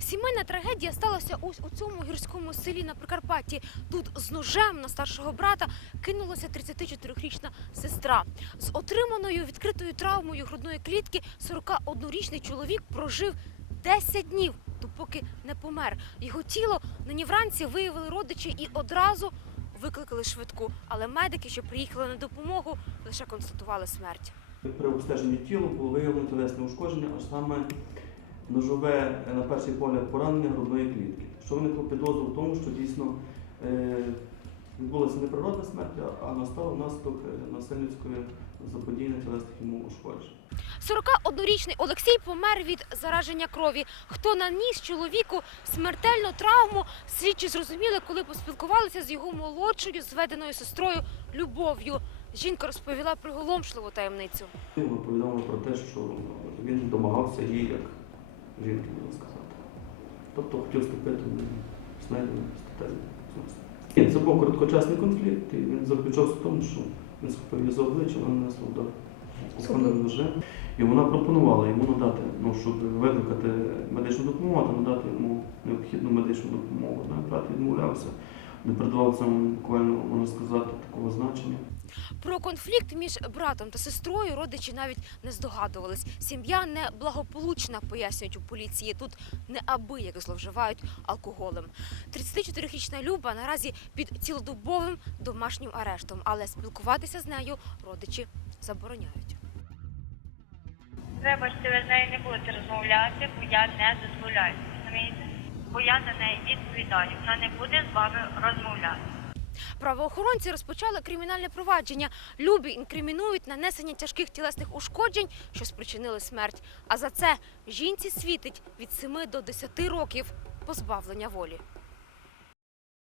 Сімейна трагедія сталася ось у цьому гірському селі на Прикарпатті. Тут з ножем на старшого брата кинулася 34-річна сестра. З отриманою відкритою травмою грудної клітки 41-річний чоловік прожив 10 днів, допоки не помер. Його тіло нині вранці виявили родичі і одразу викликали швидку. Але медики, що приїхали на допомогу, лише констатували смерть. При обстеженні тіла було виявлено тілесне ушкодження, а саме ножове е, на перший погляд поранення грудної клітки. Що виникло підозру в тому, що дійсно е, відбулася не природна смерть, а- настав внаслідок е, насильницької заподіяння тілесних йому ушкоджень. 41-річний Олексій помер від зараження крові. Хто наніс чоловіку смертельну травму, слідчі зрозуміли, коли поспілкувалися з його молодшою зведеною сестрою Любов'ю. Жінка розповіла приголомшливу таємницю. Вона повідомила про те, що він домагався її як жінки, можна сказати. Тобто хотів вступити в статеві відносини. Це був короткочасний конфлікт, і він заключався в тому, що він схопив її за обличчя, вона нанесла удар кухонним ножем. І вона пропонувала йому надати, ну, щоб викликати медичну допомогу, та надати йому необхідну медичну допомогу. Ну, брат відмовлявся, не придавав цьому буквально, можна сказати, такого значення. Про конфлікт між братом та сестрою родичі навіть не здогадувались. Сім'я неблагополучна, пояснюють у поліції. Тут неабияк зловживають алкоголем. 34-річна Люба наразі під цілодобовим домашнім арештом, але спілкуватися з нею родичі забороняють. Вибачте, ви з нею не будете розмовляти, бо я не дозволяю. Розумієте? Бо я за неї відповідаю. Вона не буде з вами розмовляти. Правоохоронці розпочали кримінальне провадження. Любі інкримінують нанесення тяжких тілесних ушкоджень, що спричинили смерть. А за це жінці світить від 7 до 10 років позбавлення волі.